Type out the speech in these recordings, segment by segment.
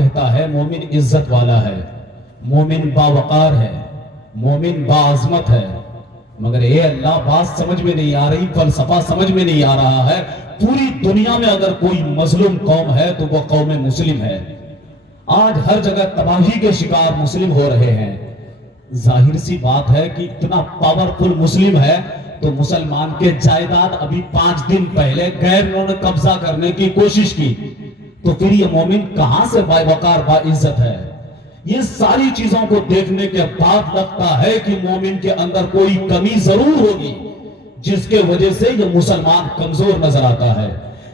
کہتا ہے مومن عزت والا ہے، مومن باوقار ہے، مومن باعظمت ہے، مگر اے اللہ بات سمجھ میں نہیں آ رہی، فلسفہ سمجھ میں نہیں آ رہا ہے۔ پوری دنیا میں اگر کوئی مظلوم قوم ہے تو وہ قوم مسلم ہے۔ آج ہر جگہ تباہی کے شکار مسلم ہو رہے ہیں۔ ظاہر سی بات ہے کہ اتنا پاورفل مسلم ہے تو مسلمان کے جائیداد ابھی 5 دن پہلے غیروں نے قبضہ کرنے کی کوشش کی، تو پھر یہ مومن کہاں سے باوقار باعزت ہے؟ یہ ساری چیزوں کو دیکھنے کے بعد لگتا ہے کہ مومن کے اندر کوئی کمی ضرور ہوگی جس کے وجہ سے یہ مسلمان کمزور نظر آتا ہے۔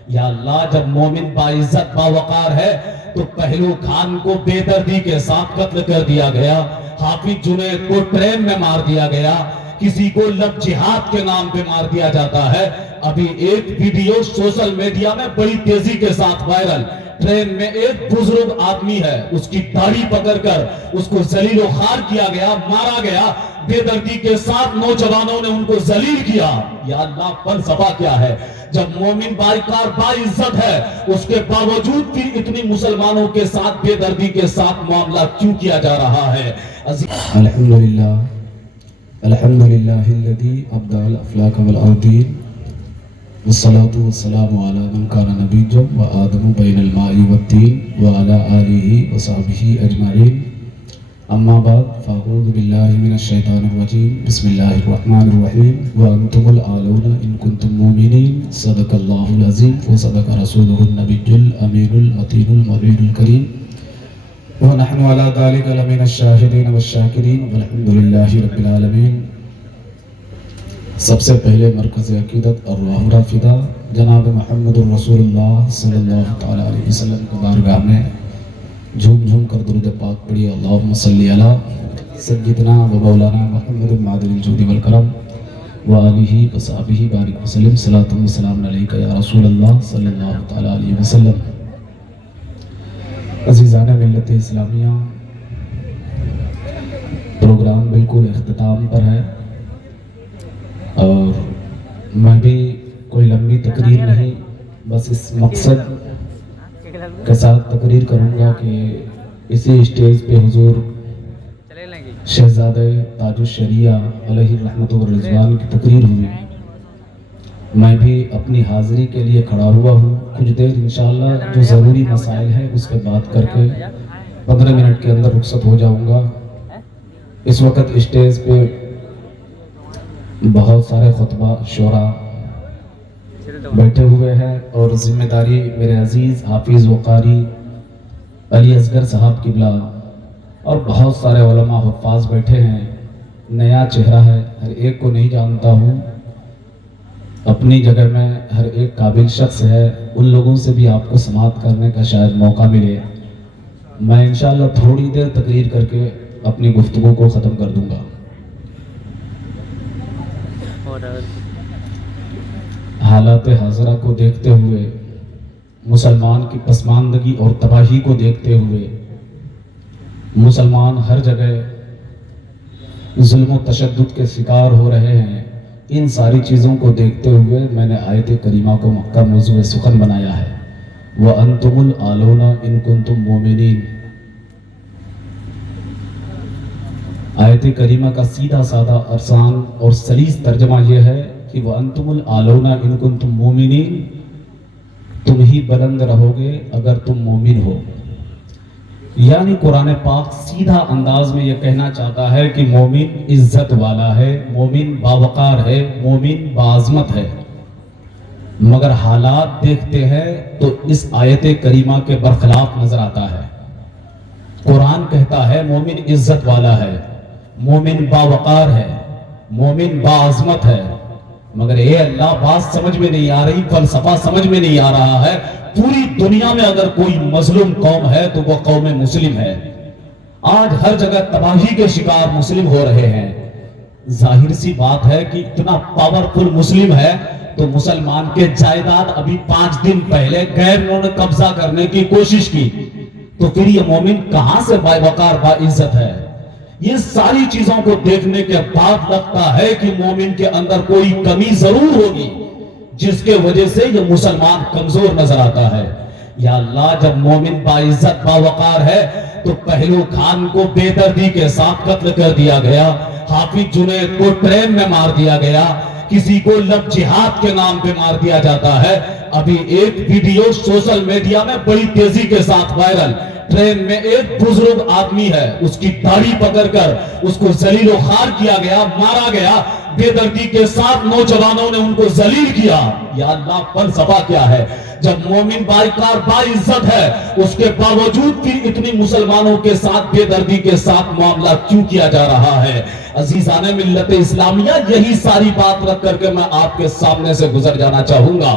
یا اللہ، جب مومن باعزت باوقار ہے تو پہلو خان کو بے دردی کے ساتھ قتل کر دیا گیا، حافظ جنید کو ٹرین میں مار دیا گیا، کسی کو لب جہاد کے نام پہ مار دیا جاتا ہے۔ ابھی ایک ویڈیو سوشل میڈیا میں بڑی تیزی کے ساتھ وائرل، ٹرین میں ایک بزرگ آدمی ہے، اس کی داڑھی پکڑ کر اس کو ذلیل و خوار کیا گیا، مارا گیا، بے دردی کے ساتھ نوجوانوں نے ان کو ذلیل کیا۔ یا اللہ، فلسفہ کیا ہے؟ جب مومن باوقار باعزت ہے اس کے باوجود پھر اتنی مسلمانوں کے ساتھ بے دردی کے ساتھ معاملہ کیوں کیا جا رہا ہے؟ الحمدللہ الحمدللہ الذی ابدع الافلاک والارضین والصلاة والسلام علی من کان نبیا وآدم بین الماء والطین وعلی آلہ وصحبہ اجمعین، اما بعد فاعوذ باللہ من الشیطان الرجیم، بسم اللہ الرحمن الرحیم، وانتم العالون ان کنتم مومنین، صدق اللہ العظیم وصدق رسولہ النبی الامین المتین المرید الکریم، ونحن على ذلك لمن الشاہدین والشاکرین والحمد للہ رب العالمین۔ سب سے پہلے مرکز عقیدت ارواح رافدہ جناب محمد الرسول اللہ صلی اللہ تعالی علیہ وسلم کی بارگاہ میں جھوم جھوم کر درود پاک پڑھی، اللہم صلی علی سیدنا و مولانا محمد معدن الجود والکرم وآلہ وصحبہ بارک وسلم، صلاۃ و سلام علیک یا رسول اللہ صلی اللہ تعالی علیہ وسلم۔ عزیزان ملت اسلامیہ، پروگرام بالکل اختتام پر ہے اور میں بھی کوئی لمبی تقریر نہیں، بس اس مقصد کے ساتھ تقریر کروں گا کہ اسی اسٹیج پہ حضور شہزادہ تاج الشریعہ علیہ الرحمت والرضوان کی تقریر ہوئی، میں بھی اپنی حاضری کے لیے کھڑا ہوا ہوں۔ کچھ دیر انشاءاللہ جو ضروری مسائل ہیں اس پہ بات کر کے 15 منٹ کے اندر رخصت ہو جاؤں گا۔ اس وقت اسٹیج پہ بہت سارے خطبہ شعراء بیٹھے ہوئے ہیں اور ذمہ داری میرے عزیز حافظ وقاری علی اصغر صاحب قبلہ اور بہت سارے علماء حفاظ بیٹھے ہیں۔ نیا چہرہ ہے، ہر ایک کو نہیں جانتا ہوں، اپنی جگہ میں ہر ایک قابل شخص ہے، ان لوگوں سے بھی آپ کو سماعت کرنے کا شاید موقع ملے۔ میں انشاءاللہ تھوڑی دیر تقریر کر کے اپنی گفتگو کو ختم کر دوں گا۔ حالات حاضرہ کو دیکھتے ہوئے، مسلمان کی پسماندگی اور تباہی کو دیکھتے ہوئے، مسلمان ہر جگہ ظلم و تشدد کے شکار ہو رہے ہیں، ان ساری چیزوں کو دیکھتے ہوئے میں نے آیت کریمہ کو مکہ موضوع سخن بنایا ہے، وَأَنْتُمُ الْعَالُونَ إِن كُنْتُم مُؤْمِنِينَ۔ آیت کریمہ کا سیدھا سادہ آسان اور سلیس ترجمہ یہ ہے کہ وَأَنْتُمُ الْعَالُونَ إِن كُنْتُم مُؤْمِنِينَ، تم ہی بلند رہو گے اگر تم مومن ہو۔ یعنی قرآن پاک سیدھا انداز میں یہ کہنا چاہتا ہے کہ مومن عزت والا ہے، مومن باوقار ہے، مومن باعظمت ہے، مگر حالات دیکھتے ہیں تو اس آیت کریمہ کے برخلاف نظر آتا ہے۔ قرآن کہتا ہے مومن عزت والا ہے، مومن باوقار ہے، مومن باعظمت ہے، مگر اے اللہ بات سمجھ میں نہیں آ رہی، فلسفہ سمجھ میں نہیں آ رہا ہے۔ پوری دنیا میں اگر کوئی مظلوم قوم ہے تو وہ قوم مسلم ہے۔ آج ہر جگہ تباہی کے شکار مسلم ہو رہے ہیں۔ ظاہر سی بات ہے کہ اتنا پاورفل مسلم ہے تو مسلمان کے جائیداد ابھی 5 دن پہلے غیروں نے قبضہ کرنے کی کوشش کی، تو پھر یہ مومن کہاں سے باوقار باعزت ہے؟ یہ ساری چیزوں کو دیکھنے کے بعد لگتا ہے کہ مومن کے اندر کوئی کمی ضرور ہوگی جس کے وجہ سے یہ مسلمان کمزور نظر آتا ہے۔ یا اللہ جب مومن باعزت باوقار ہے تو پہلو خان کو بے دردی کے ساتھ قتل کر دیا گیا، حافظ جنید کو ٹرین میں مار دیا گیا، کسی کو لب جہاد کے نام پہ مار دیا جاتا ہے۔ ابھی ایک ویڈیو سوشل میڈیا میں بڑی تیزی کے ساتھ وائرل، ٹرین میں ایک بزرگ آدمی ہے، اس کی داڑھی پکڑ کر اس کو ذلیل و خوار کیا گیا، مارا گیا، بے دردی کے ساتھ نوجوانوں نے ان کو ذلیل کیا۔ یا اللہ فلسفہ کیا ہے؟ جب مومن باوقار باعزت ہے اس کے باوجود بھی اتنی مسلمانوں کے ساتھ بے دردی کے ساتھ معاملہ کیوں کیا جا رہا ہے؟ عزیزان ملت اسلامیہ، یہی ساری بات رکھ کر کے میں آپ کے سامنے سے گزر جانا چاہوں گا۔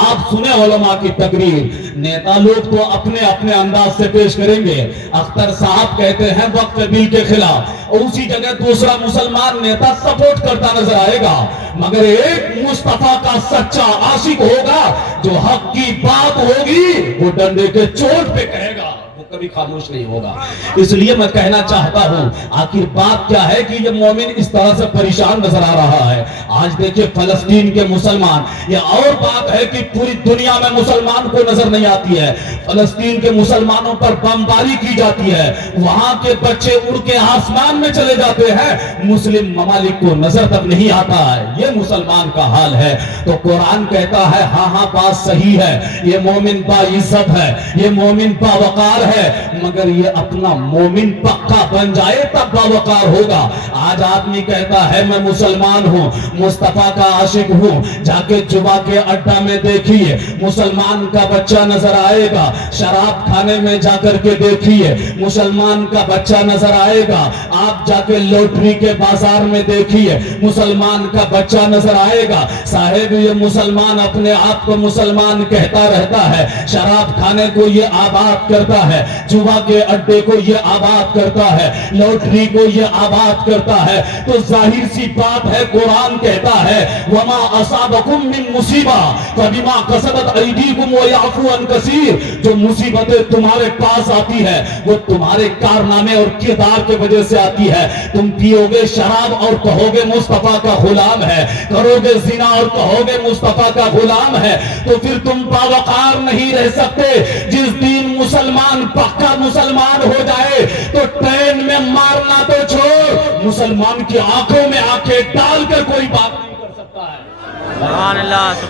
آپ سنیں علماء کی تقریر، نیتا لوگ تو اپنے اپنے انداز سے پیش کریں گے۔ اختر صاحب کہتے ہیں وقت بل کے خلاف، اور اسی جگہ دوسرا مسلمان نیتا سپورٹ کرتا نظر آئے گا، مگر ایک مصطفیٰ کا سچا عاشق ہوگا جو حق کی بات ہوگی وہ ڈنڈے کے چوٹ پہ کہے گا، وہ کبھی خاموش نہیں ہوگا۔ اس لیے میں کہنا چاہتا ہوں آخر بات کیا ہے کہ یہ مومن اس طرح سے پریشان نظر آ رہا ہے۔ آج دیکھیں فلسطین کے مسلمان، یہ اور بات ہے کہ پوری دنیا میں مسلمان کو نظر نہیں آتی ہے، فلسطین کے مسلمانوں پر بمباری کی جاتی ہے، وہاں کے بچے اڑ کے آسمان میں چلے جاتے ہیں، مسلم ممالک کو نظر تک نہیں آتا ہے۔ یہ مسلمان کا حال ہے۔ تو قرآن کہتا ہے ہاں ہاں بات صحیح ہے، یہ مومن باعزت ہے، یہ مومن باوقار ہے، مگر یہ اپنا مومن پکا بن جائے تب باوقار ہوگا۔ آج آدمی کہتا ہے میں مسلمان ہوں، مصطفیٰ کا عاشق ہوں، جا کے جوا کے اڈا میں دیکھیے مسلمان کا بچہ نظر آئے گا، شراب کھانے میں جا کر کے دیکھیے مسلمان کا بچہ نظر آئے گا، آپ جا کے لوٹری کے بازار میں دیکھیے مسلمان کا بچہ نظر آئے گا۔ صاحب یہ مسلمان اپنے آپ کو مسلمان کہتا رہتا ہے، شراب کھانے کو یہ آباد کرتا ہے، جوا کے اڈے کو یہ آباد کرتا ہے، لوٹری کو یہ آباد کرتا ہے، تو ظاہر سی بات ہے قرآن کہتا ہے وما اصابکم من مصیبہ فبما کسبت ایدیکم ویعفو عن کثیر، جو مصیبتیں تمہارے پاس آتی ہے وہ تمہارے کارنامے اور کردار کے وجہ سے آتی ہے۔ تم پیو گے شراب اور کہو گے مصطفیٰ کا غلام ہے، کرو گے زنا اور کہو گے مصطفیٰ کا غلام ہے، تو پھر تم باوقار نہیں رہ سکتے۔ جس دن مسلمان پکا مسلمان ہو جائے تو ٹرین میں مارنا تو چھوڑ، مسلمان کی آنکھوں میں آنکھیں ڈال کر کوئی بات نہیں کر سکتا ہے،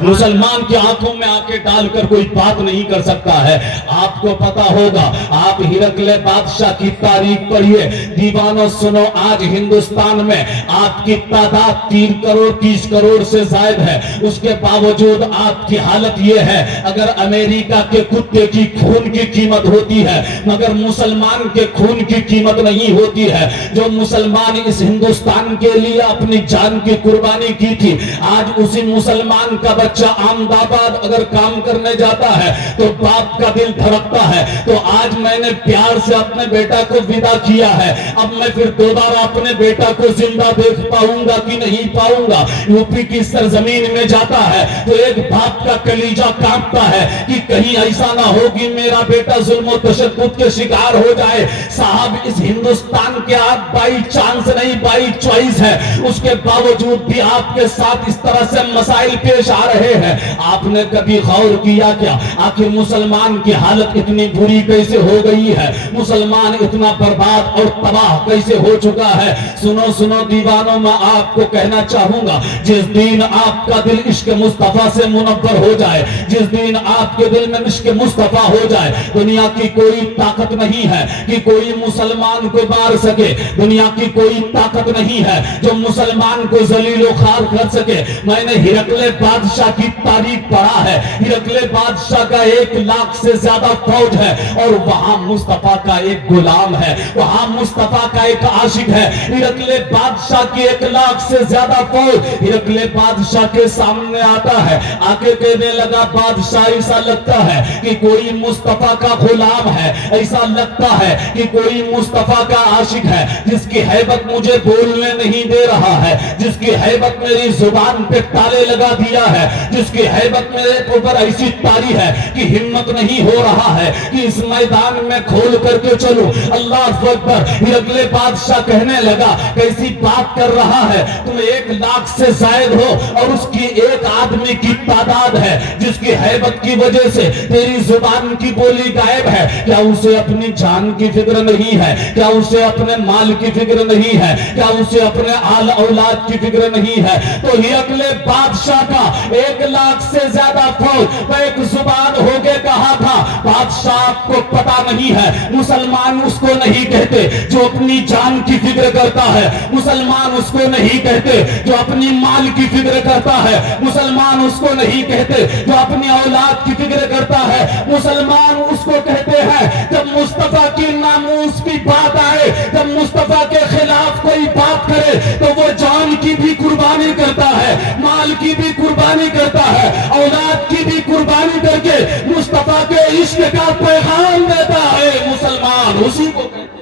مسلمان کی آنکھوں میں آنکھیں ڈال کر کوئی بات نہیں کر سکتا ہے۔ آپ کو پتا ہوگا، آپ ہرقل بادشاہ کی تاریخ پڑھیے، دیوانوں سنو، آج ہندوستان میں آپ کی تعداد 3 کروڑ 30 کروڑ سے زائد ہے، اس کے باوجود آپ کی حالت یہ ہے اگر امریکہ کے کتے کی خون کی قیمت ہوتی ہے مگر مسلمان کے خون کی قیمت نہیں ہوتی ہے۔ جو مسلمان اس ہندوستان کے لیے اپنی جان کی قربانی کی تھی، آج اسی مسلمان کا بچہ احمد آباد اگر کام کرنے جاتا ہے تو باپ کا دل دھڑکتا ہے۔ تو آج میں نے پیار سے اپنے بیٹا کو ودا کیا ہے، اب میں پھر دوبارہ اپنے بیٹا کو زندہ دیکھ پاؤں گا کہ نہیں پاؤں گا۔ یوپی کی سرزمین میں جاتا ہے تو ایک باپ کا کلیجہ کانپتا ہے کہ کہیں ایسا نہ ہو کہ میرا بیٹا ظلم و تشدد کے شکار ہو جائے۔ صاحب اس ہندوستان کے آپ بائی چانس نہیں بائی چوائس ہے، اس کے باوجود بھی آپ کے ساتھ اس طرح سے مسائل پیش آ رہے ہیں۔ آپ نے کبھی غور کیا کیا آخر مسلمان کی حالت اتنی بری کیسے ہو گئی ہے، مسلمان اتنا برباد اور تباہ کیسے ہو چکا ہے؟ سنو سنو دیوانوں، میں آپ کو کہنا چاہوں گا جس دن آپ کا دل عشق مصطفیٰ سے منور ہو جائے، جس دن آپ کے دل میں عشق مصطفیٰ ہو جائے، دنیا کی کوئی طاقت نہیں ہے کہ کوئی مسلمان کو مار سکے، دنیا کی کوئی طاقت نہیں ہے جو مسلمان کو ذلیل و خوار کر سکے۔ میں نے ہرقل بادشاہ کی تاریخ پڑھا ہے، ہرقل بادشاہ کا 1 لاکھ سے زیادہ فوج ہے اور وہاں مصطفیٰ کا ایک غلام ہے، وہاں مصطفیٰ کا ایک عاشق ہے۔ ہرقل بادشاہ کی 1 لاکھ سے زیادہ فوج ہرقل بادشاہ کے سامنے آتا ہے، آکے کہنے لگا بادشاہ ایسا لگتا ہے کہ کوئی مصطفیٰ کا غلام ہے، ایسا لگتا ہے کہ کوئی مصطفیٰ کا عاشق ہے جس کی ہیبت مجھے بولنے نہیں دے رہا ہے، جس کی ہیبت میری زبان پہ تالے لگا دیا ہے، جس کی ہیبت میرے اوپر ایسی طاری ہے کہ ہمت نہیں ہو رہا ہے کہ اس میدان میں کھول کر کے چلوں۔ اللہ اکبر۔ پھر اگلے بادشاہ کہنے لگا کیسی بات کر رہا ہے، تم 1,00,000 سے زائد ہو اور اس کی ایک آدمی کی تعداد ہے جس کی ہیبت کی وجہ سے تیری زبان کی بولی غائب ہے۔ کیا اسے اپنی جان کی فکر نہیں ہے؟ کیا اسے اپنے مال کی فکر نہیں ہے؟ کیا اسے اپنے آل اولاد کی فکر نہیں ہے؟ تو ہی اگلے بادشاہ کا 1,00,000 سے زیادہ فوج ایک زبان ہو کے کہا تھا۔ بادشاہ کو پتا نہیں ہے، مسلمان اس کو نہیں کہتے جو اپنی جان کی فکر کرتا ہے، مسلمان اس کو نہیں کہتے جو اپنی مال کی فکر کرتا ہے، مسلمان اس کو نہیں کہتے جو اپنی اولاد کی فکر کرتا ہے، مسلمان اس کو کہتے ہیں جب مصطفیٰ کی ناموس کی بات آئے، جب مصطفیٰ کے خلاف کوئی بات کرے تو وہ جان کی بھی قربانی کرتا ہے، مال کی بھی قربانی کرتا ہے، اولاد کی بھی قربانی کر کے مصطفیٰ کے عشق کا پیغام دیتا ہے۔ مسلمان اسی کو کہتے ہیں،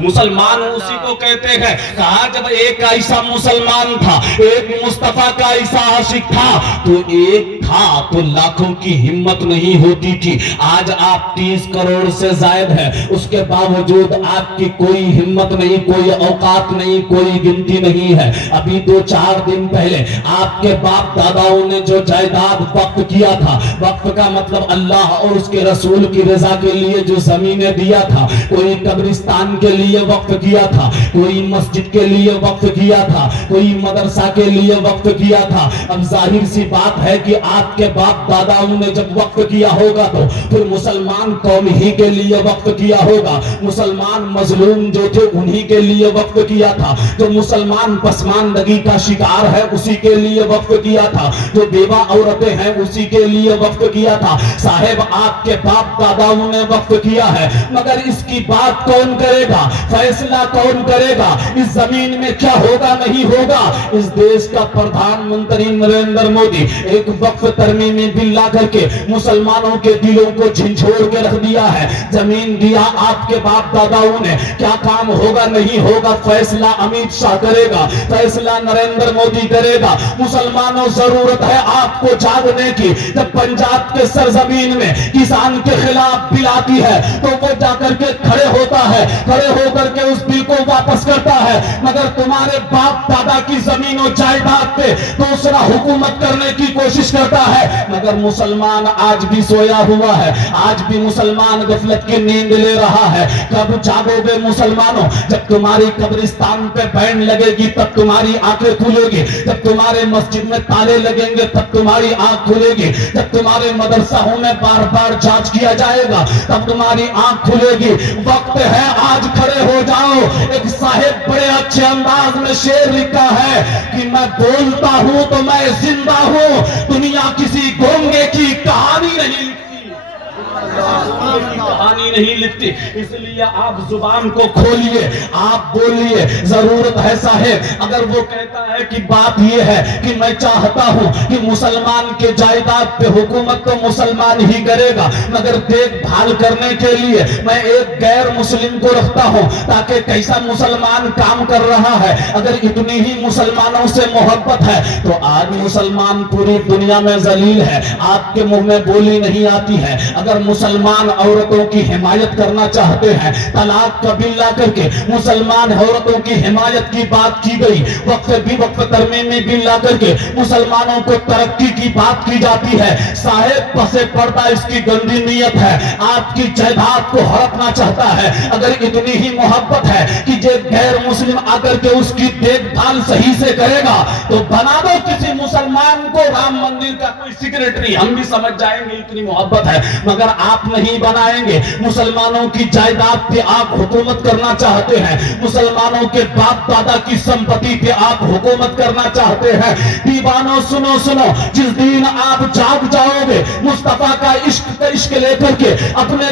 مسلمان اسی کو کہتے ہیں۔ کہا جب ایک ایسا مسلمان تھا، ایک مصطفیٰ کا ایسا عاشق تھا، تو ایک تھا تو لاکھوں کی ہمت نہیں ہوتی تھی۔ آج آپ 30 کروڑ سے زائد ہے، اس کے باوجود آپ کی کوئی ہمت نہیں، کوئی اوقات نہیں، کوئی گنتی نہیں ہے۔ ابھی 2-4 دن پہلے آپ کے باپ داداؤں نے جو جائیداد وقف کیا تھا، وقف کا مطلب اللہ اور اس کے رسول کی رضا کے لیے جو زمینیں دیا تھا، کوئی قبرستان کے لیے وقف کیا تھا، کوئی مسجد کے لیے وقف کیا تھا، کوئی مدرسہ کے لیے وقف کیا تھا۔ اب ظاہر سی بات ہے کہ آپ کے باپ داداؤں نے جب وقف کیا ہوگا تو پھر مسلمان قوم ہی کے لیے وقف کیا ہوگا، مسلمان مظلوم جو تھے انہی کے لیے وقف کیا تھا، جو مسلمان پسماندگی کا شکار ہے اسی کے لیے وقف کیا تھا، جو بیوہ عورتیں ہیں اسی کے لیے وقف کیا تھا۔ صاحب آپ کے باپ داداؤں نے وقف کیا ہے، مگر اس کی بات کون کرے گا؟ فیصلہ کون کرے گا؟ اس زمین میں کیا ہوگا نہیں ہوگا؟ اس دیش کا پردھان منتری نریندر مودی ایک وقف ترمیمی بل لا کر کے مسلمانوں کے دلوں کو جھنجھوڑ کے رکھ دیا ہے۔ زمین دیا آپ کے باپ داداؤں نے، کیا کام ہوگا نہیں ہوگا فیصلہ امیت شاہ کرے گا، فیصلہ نریندر مودی کرے گا۔ مسلمانوں ضرورت ہے آپ کو جاگنے کی۔ جب پنجاب کے سرزمین میں کسان کے خلاف بل آتی ہے تو وہ جا کر کے کھڑے ہوتا ہے، کھڑے ہو کر کے اس بل کو واپس کرتا ہے، مگر تمہارے باپ دادا کی زمین و جائیداد پہ دوسرا حکومت کرنے کی کوشش کرتا ہے۔ مگر مسلمان آج بھی سویا ہوا ہے، آج بھی مسلمان غفلت کی نیند لے رہا ہے۔ کب جاگو گے مسلمانوں؟ جب تمہاری قبرستان پہ بینڈ لگے گی تب تمہاری آنکھیں کھلے گی، جب تمہارے مسجد میں تالے لگیں گے تب تمہاری آنکھ کھلے گی، جب تمہارے مدرسوں میں بار بار جانچ کیا جائے گا تب تمہاری آنکھ کھلے گی۔ وقت ہے آج کھڑے ہو جاؤ۔ ایک صاحب بڑے اچھے انداز میں شعر لکھا ہے کہ میں بولتا ہوں تو میں زندہ ہوں، دنیا کسی گونگے کی کہانی نہیں لکھتی، کہانی نہیں لکھتی۔ اس لیے آپ زبان کو کھولیے، آپ بولیے۔ ضرورت ہے صاحب، اگر وہ کہتا ہے کہ بات یہ ہے کہ میں چاہتا ہوں کہ مسلمان کے جائیداد پہ حکومت تو مسلمان ہی کرے گا، مگر دیکھ بھال کرنے کے لیے میں ایک غیر مسلم کو رکھتا ہوں تاکہ کیسا مسلمان کام کر رہا ہے۔ اگر اتنی ہی مسلمانوں سے محبت ہے تو آج مسلمان پوری دنیا میں ذلیل ہے، آپ کے منہ میں بولی نہیں آتی ہے۔ اگر مسلمان عورتوں کی حمایت کرنا چاہتے ہیں، طلاق کا بل لا کر کے مسلمان عورتوں کی حمایت کی بات کی گئی، وقف ترمیمی بل لا کر کے مسلمانوں کو ترقی کی بات کی جاتی ہے۔ صاحب پس پردہ اس کی گندی نیت ہے، آپ کی جائیداد کو ہڑپنا چاہتا ہے۔ اگر اتنی ہی محبت ہے کہ جو غیر مسلم آ کر کے اس کی دیکھ بھال صحیح سے کرے گا تو بنا دو کسی مسلمان کو رام مندر کا کوئی سیکریٹری، ہم بھی سمجھ جائیں گے اتنی محبت ہے، مگر آپ نہیں بنائیں گے۔ مسلمانوں کی جائیداد پہ آپ حکومت کرنا چاہتے ہیں، مسلمانوں کے باپ دادا کی سمپتی پہ آپ حکومت کرنا چاہتے ہیں۔ دیوانوں سنو سنو، جس دن آپ جاگ جاؤ گے مصطفیٰ کا عشق لے کر کے اپنے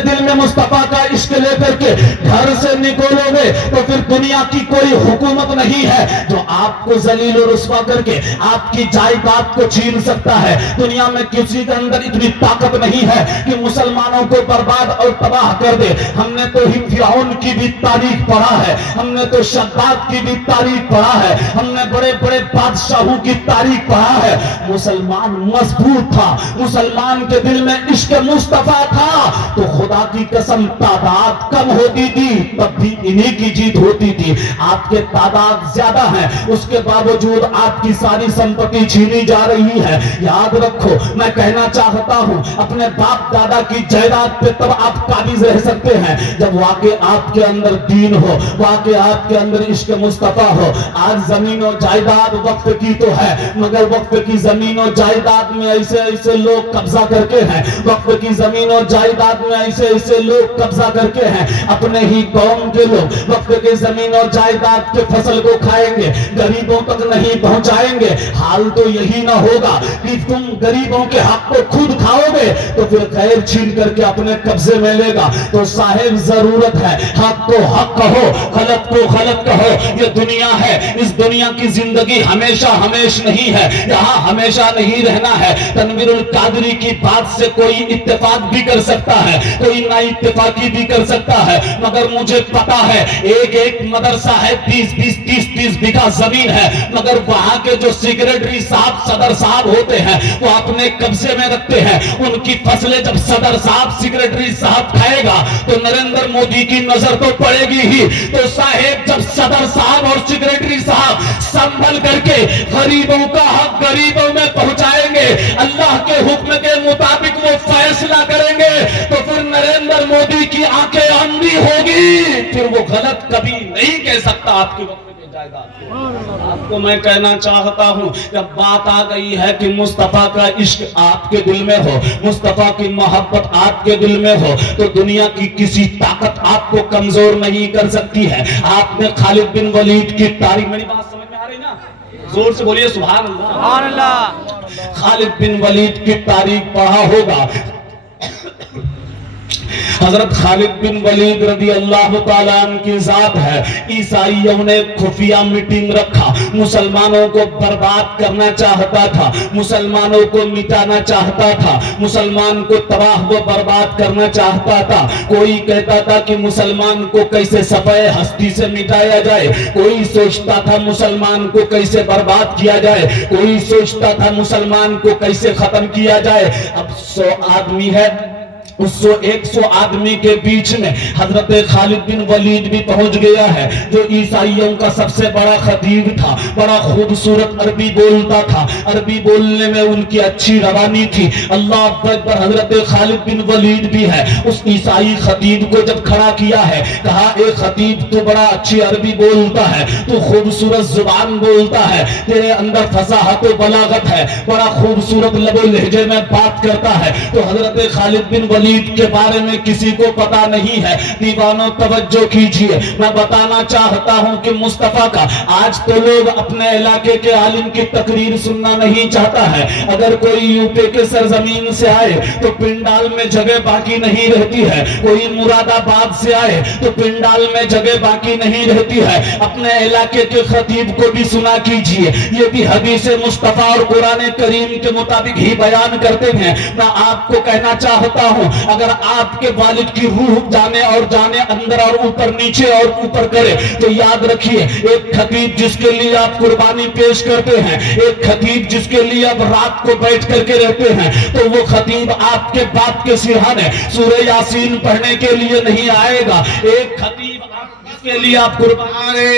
دل میں مصطفیٰ کا عشق لے کر کے گھر سے نکولو گے تو پھر دنیا کی کوئی حکومت نہیں ہے جو آپ کو ذلیل و رسوا کر کے آپ کی جائیداد کو چھین سکتا ہے۔ دنیا میں کسی کے اندر اتنی طاقت نہیں ہے ہے کہ مسلمانوں کو برباد اور تباہ کر دے. ہم نے تو فرعون کی بھی تاریخ پڑھا ہے, ہم نے تو شداد کی بھی تاریخ پڑھا ہے, ہم نے بڑے بڑے بادشاہوں کی تاریخ پڑھا ہے. مسلمان مضبوط تھا, مسلمان کے دل میں عشق مصطفیٰ تھا, تو خدا کی قسم تعداد کم ہوتی تھی تب بھی انہی کی جیت ہوتی تھی. آپ کے تعداد زیادہ ہیں, اس کے باوجود آپ کی ساری سمپتی چھینی جا رہی ہے. یاد رکھو, میں کہنا چاہتا ہوں, اپنے باپ دادا کی جائیداد پہ تب آپ قابض رہ سکتے ہیں جب واقع آپ کے اندر دین ہو, واقع آپ کے اندر عشق مصطفیٰ ہو. آج زمین و جائیداد وقت کی تو ہے, مگر وقت کی زمین و جائیداد میں ایسے ایسے لوگ قبضہ کر کے ہیں, وقت کی زمین و جائیداد میں ایسے ایسے لوگ قبضہ کر کے ہیں, اپنے ہی قوم کے لوگ وقت کے زمین اور جائیداد کے فصل کو کھائیں گے, غریبوں تک نہیں پہنچائیں گے. حال تو یہی نہ ہوگا کہ تم غریبوں کے حق کو خود کھاؤ گے تو پھر خیر چھین کر کے اپنے قبضے میں لے گا. تو صاحب ضرورت ہے, حق کو حق کہو, غلط کو غلط کہو. یہ دنیا ہے, اس دنیا کی زندگی ہمیشہ ہمیش نہیں ہے, یہاں ہمیشہ نہیں رہنا ہے. تنویر القادری کی بات سے کوئی اتفاق بھی کر سکتا ہے, کوئی نا اتفاقی بھی کر سکتا ہے, مگر مجھے پتا ہے ایک ایک مدرسہ ہے, 20-30 بیگھہ زمین ہے, مگر وہاں کے جو سیکریٹری صاحب صدر صاحب ہوتے ہیں وہ اپنے قبضے میں رکھتے ہیں. ان کی فصلیں جب صدر صاحب سیکریٹری صاحب کھائے گا تو نریندر مودی کی نظر تو پڑے گی ہی. تو صاحب جب صدر صاحب اور سیکریٹری صاحب سنبھل کر کے غریبوں کا حق غریبوں میں پہنچائیں گے, اللہ کے حکم کے مطابق وہ فیصلہ کریں گے, تو پھر نریندر مودی کی آنکھیں اندھی ہوگی, پھر وہ غلط کبھی نہیں کہہ سکتا آپ کی وقت کی جائیداد. آپ کو میں کہنا چاہتا ہوں, جب بات آ گئی ہے کہ مصطفیٰ کا عشق آپ کے دل میں ہو, مصطفیٰ کی محبت آپ کے دل میں ہو, تو دنیا کی کسی طاقت آپ کو کمزور نہیں کر سکتی ہے. آپ نے خالد بن ولید کی تاریخ, میری بات سمجھ میں آ رہی نا, زور سے بولیے سبحان اللہ. سبحان اللہ. خالد بن ولید کی تاریخ پڑھا ہوگا. حضرت خالد بن ولید رضی اللہ تعالیٰ عنہ کی ذات ہے. عیسائیوں نے خفیہ میٹنگ رکھا, مسلمانوں کو برباد کرنا چاہتا تھا, مسلمانوں کو مٹانا چاہتا تھا, مسلمان کو تباہ و برباد کرنا چاہتا تھا. کوئی کہتا تھا کہ مسلمان کو کیسے صفحہ ہستی سے مٹایا جائے, کوئی سوچتا تھا مسلمان کو کیسے برباد کیا جائے, کوئی سوچتا تھا مسلمان کو کیسے ختم کیا جائے. اب 100 آدمی ہے, اس 100 آدمی کے بیچ میں حضرت خالد بن ولید بھی پہنچ گیا ہے, جو عیسائیوں کا سب سے بڑا خطیب تھا, بڑا خوبصورت عربی بولتا تھا, عربی بولنے میں ان کی اچھی روانی تھی. اللہ اکبر. حضرت خالد بن ولید بھی ہے, اس عیسائی خطیب کو جب کھڑا کیا ہے, کہا اے خطیب تو بڑا اچھی عربی بولتا ہے, تو خوبصورت زبان بولتا ہے, تیرے اندر فصاحت و بلاغت ہے, بڑا خوبصورت لب و لہجے میں بات کرتا ہے. تو حضرت خالد بن ولید کے بارے میں کسی کو پتا نہیں ہے. دیوانوں توجہ کیجئے, میں بتانا چاہتا ہوں کہ مصطفیٰ کا آج تو لوگ اپنے علاقے کے عالم کی تقریر سننا نہیں چاہتا ہے. اگر کوئی یو پی کے سرزمین سے آئے تو پنڈال میں جگہ باقی نہیں رہتی ہے, کوئی مراد آباد سے آئے تو پنڈال میں جگہ باقی نہیں رہتی ہے. اپنے علاقے کے خطیب کو بھی سنا کیجئے, یہ بھی حدیث مصطفیٰ اور قرآن کریم کے مطابق ہی بیان کرتے ہیں. میں آپ کو کہنا چاہتا ہوں, اگر آپ کے والد کی روح جانے اور جانے اندر اور اوپر نیچے اور اوپر کرے تو یاد رکھیے, ایک خطیب جس کے لیے آپ قربانی پیش کرتے ہیں, ایک خطیب جس کے لیے آپ رات کو بیٹھ کر کے رہتے ہیں, تو وہ خطیب آپ کے باپ کے سرہانے سورہ یاسین پڑھنے کے لیے نہیں آئے گا. ایک خطیب جس کے لیے آپ قربانی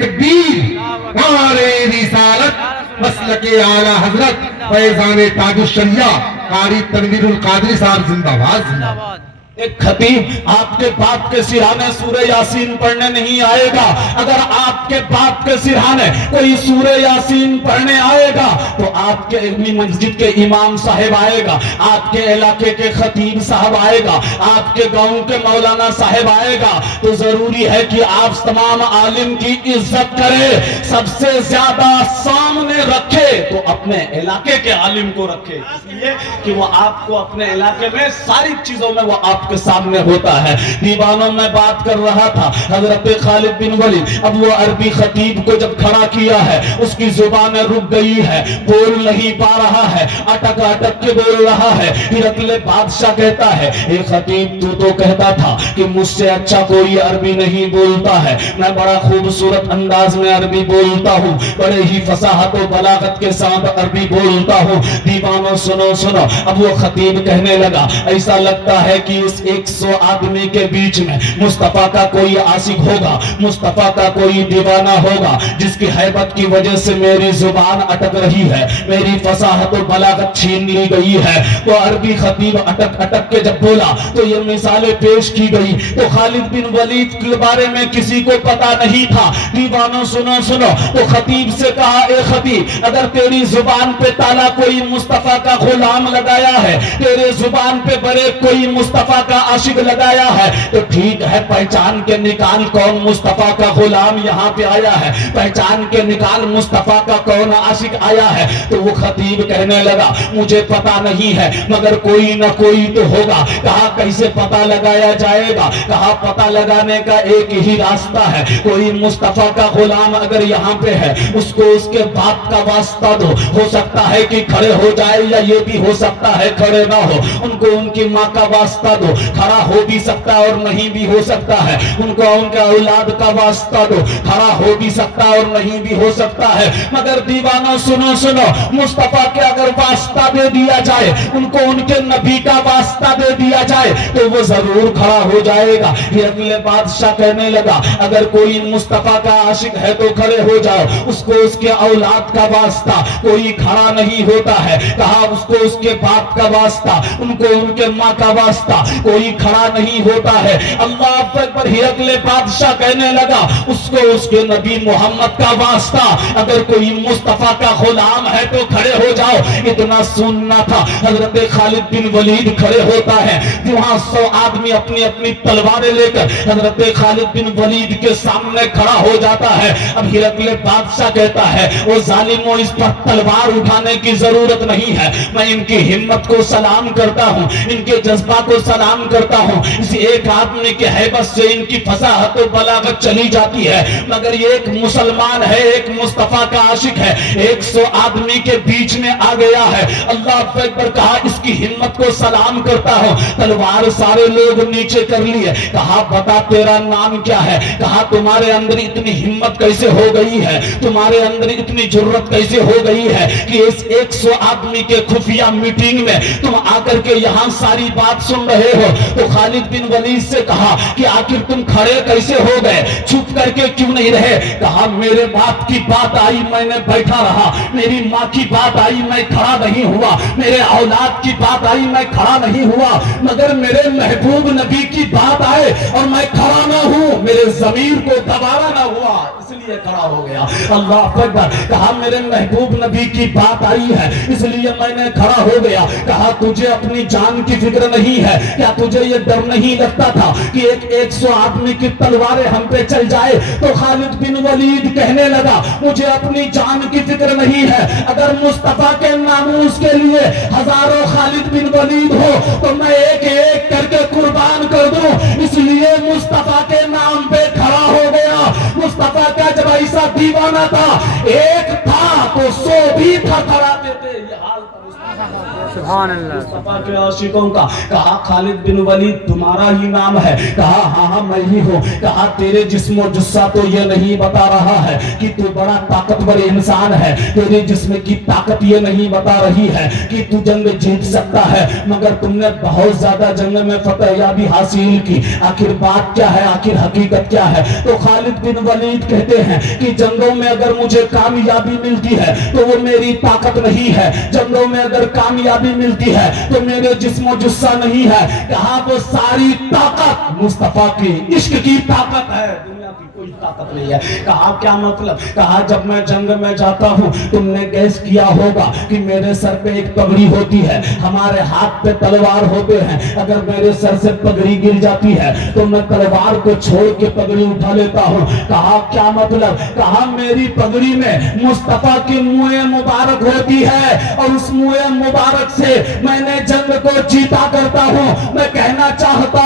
تکبیر نعرہ رسالت مسلک اعلی حضرت فیضان تاج الشریعہ قاری تنویر القادری صاحب زندہ باد. زندہ باد. ایک خطیب آپ کے باپ کے سرہانے سورہ یاسین پڑھنے نہیں آئے گا. اگر آپ کے باپ کے سرہانے کوئی سورہ یاسین پڑھنے آئے گا تو آپ کے علمی مسجد کے امام صاحب آئے گا, آپ کے علاقے کے خطیب صاحب آئے گا, آپ کے گاؤں کے مولانا صاحب آئے گا. تو ضروری ہے کہ آپ تمام عالم کی عزت کرے, سب سے زیادہ سامنے رکھے تو اپنے علاقے کے عالم کو رکھے, اس لیے کہ وہ آپ کو اپنے علاقے میں ساری چیزوں میں وہ آپ آپ کے سامنے ہوتا ہے۔ دیوانوں میں بات کر رہا تھا، حضرت خالد بن ولید اب وہ عربی خطیب کو جب کھڑا کیا ہے، اس کی زبانیں رک گئی ہے، بول نہیں پا رہا ہے، اٹک اٹک کے بول رہا ہے۔ ہرقل بادشاہ کہتا ہے، اے خطیب تو کہتا تھا کہ مجھ سے اچھا کوئی عربی نہیں بولتا ہے، میں بڑا خوبصورت انداز میں عربی بولتا ہوں، بڑے ہی فصاحت و بلاغت کے ساتھ عربی بولتا ہوں۔ دیوانوں سنو سنو، اب وہ خطیب کہنے لگا، ایسا لگتا ہے کہ اس 100 آدمی کے بیچ میں مصطفیٰ کا کوئی عاشق ہوگا، مصطفیٰ کا کوئی دیوانہ ہوگا، جس کی ہیبت کی وجہ سے میری زبان اٹک رہی ہے، میری فصاحت و بلاغت چھین لی گئی ہے۔ تو عربی خطیب اٹک اٹک کے جب بولا تو یہ مثالیں پیش کی گئی، تو خالد بن ولید کے بارے میں کسی کو پتا نہیں تھا۔ دیوانوں سنو سنو، تو خطیب سے کہا، اے خطیب اگر تیری زبان پہ تالا کوئی مصطفیٰ کا غلام لگایا ہے، تیرے زبان پہ بڑے کوئی مصطفیٰ کا عاشق لگایا ہے، تو ٹھیک ہے، پہچان کے نکال کون مصطفیٰ کا غلام یہاں پہ آیا ہے، پہچان کے نکال مصطفیٰ کا کون عاشق آیا ہے۔ تو وہ خطیب کہنے لگا، مجھے پتا نہیں ہے مگر کوئی نہ کوئی تو ہوگا۔ کہا کیسے پتا لگایا جائے گا؟ کہا پتا لگانے کا ایک ہی راستہ ہے، کوئی مصطفیٰ کا غلام اگر یہاں پہ ہے، اس کو اس کے باپ کا واسطہ دو، ہو سکتا ہے کہ کھڑے ہو جائے، یا یہ بھی ہو سکتا ہے کھڑے نہ ہو، ان کو ان کی ماں کا واسطہ دو، کھڑا ہو بھی سکتا ہے اور نہیں بھی ہو سکتا ہے، ان کو ان کے اولاد کا واسطہ دو، کھڑا ہو بھی سکتا ہے اور نہیں بھی ہو سکتا ہے۔ مگر دیوانوں سنو سنو، مصطفیٰ کے اگر واسطہ دے دیا جائے، ان کو ان کے نبی کا واسطہ دے دیا جائے تو وہ ضرور کھڑا ہو جائے گا۔ یہ اگلے بادشاہ کہنے لگا، اگر کوئی مصطفیٰ کا عاشق ہے تو کھڑے ہو جاؤ، اس کو اس کے اولاد کا واسطہ، کوئی کھڑا نہیں ہوتا ہے۔ کہا اس کو اس کے باپ کا واسطہ، ان کو ان کے ماں کا واسطہ، کوئی کھڑا نہیں ہوتا ہے۔ اللہ اکبر، یہ اگلے بادشاہ کہنے لگا، اس کو اس کے نبی محمد کا واسطہ، اگر کوئی مصطفیٰ کا غلام ہے تو کھڑے ہو جاؤ۔ اتنا سننا تھا، حضرت خالد بن ولید کھڑے ہوتا ہے، وہاں 100 آدمی اپنی اپنی تلواریں لے کر حضرت خالد بن ولید کے سامنے کھڑا ہو جاتا ہے۔ اب ہرقل بادشاہ کہتا ہے، وہ ظالموں، اس پر تلوار اٹھانے کی ضرورت نہیں ہے، میں ان کی ہمت کو سلام کرتا ہوں، ان کے جذبہ کو سلام کرتا ہوں، اس ایک آدمی کے ہیبت سے ان کی فصاحت و بلاغت چلی جاتی ہے، مگر یہ ایک مسلمان ہے، ایک مصطفیٰ کا عاشق ہے، 100 آدمی کے بیچ میں آ گیا ہے۔ اللہ اکبر، کہا اس کی ہمت کو سلام کرتا ہوں۔ تلوار سارے لوگ نیچے کر لیے، کہا بتا تیرا نام کیا ہے؟ کہا تمہارے اندر اتنی ہمت کیسے ہو گئی ہے، تمہارے اندر اتنی جرت کیسے ہو گئی ہے کہ اس 100 آدمی کے خفیہ میٹنگ میں تم آ کر کے یہاں ساری بات سن رہے ہو؟ تو خالد بن ولید سے کہا کہ آخر تم کھڑے کیسے ہو گئے، چھپ کر کے کیوں نہیں رہے؟ کہا میرے باپ کی بات آئی میں نے بیٹھا رہا، میری ماں کی بات آئی میں کھڑا نہیں ہوا، میرے اولاد کی بات آئی میں کھڑا نہیں ہوا، مگر میرے محبوب نبی کی بات آئے اور میں کھڑا نہ ہوں، میرے ضمیر کو دوبارہ نہ ہوا، اس لیے کھڑا ہو گیا۔ اللہ اکبر، کہا میرے محبوب نبی کی بات آئی ہے اس لیے میں نے کھڑا ہو گیا۔ کہا تجھے اپنی جان کی فکر نہیں ہے کیا؟ تجھے یہ ڈر نہیں لگتا تھا کہ 100 آدمی کی تلواریں ہم پہ چل جائے؟ تو خالد بن ولید کہنے لگا، مجھے اپنی جان کی فکر نہیں ہے، اگر مصطفیٰ کے ناموس کے لیے ہزاروں خالد بن ولید ہو تو میں ایک ایک کر کے قربان کر دوں، اس لیے مصطفیٰ کے نام پہ کھڑا ہو گیا۔ مصطفیٰ کا جب ایسا دیوانہ تھا، ایک تھا تو 100 بھی تھا کراتے تھے، یہ حال سبحان اللہ، مصطفیٰ کے عاشقوں کا۔ کہا خالد بن ولید تمہارا ہی نام ہے؟ کہا ہاں ہاں میں ہی ہوں۔ کہا تیرے جسم و جثہ تو یہ نہیں بتا رہا ہے کہ تو بڑا طاقتور انسان ہے، تیرے جسم کی طاقت یہ نہیں بتا رہی ہے کہ تو جنگ جیت سکتا ہے، مگر تم نے بہت زیادہ جنگ میں فتح یابی حاصل کی، آخر بات کیا ہے، آخر حقیقت کیا ہے؟ تو خالد بن ولید کہتے ہیں کہ جنگوں میں اگر مجھے کامیابی ملتی ہے تو وہ میری طاقت نہیں ہے، جنگوں میں اگر کامیابی ملتی ہے تو میرے جسم و جثہ نہیں ہے۔ کہا وہ ساری طاقت مصطفیٰ کی عشق کی طاقت ہے، دنیا کی کوئی طاقت نہیں ہے۔ کہا کیا مطلب؟ کہا جب میں جنگ میں جاتا ہوں تم نے گیس کیا ہوگا کہ میرے سر پہ ایک پگڑی ہوتی ہے، ہمارے ہاتھ پہ تلوار ہوتے ہیں، اگر میرے سر سے پگڑی گر جاتی ہے تو میں تلوار کو چھوڑ کے پگڑی اٹھا لیتا ہوں۔ کہا کیا مطلب؟ کہا میری پگڑی میں مصطفیٰ کی منہ مبارک ہوتی ہے اور اس منہ مبارک سے میں نے جنگ کو جیتا کرتا ہوں۔ میں کہنا چاہتا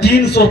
300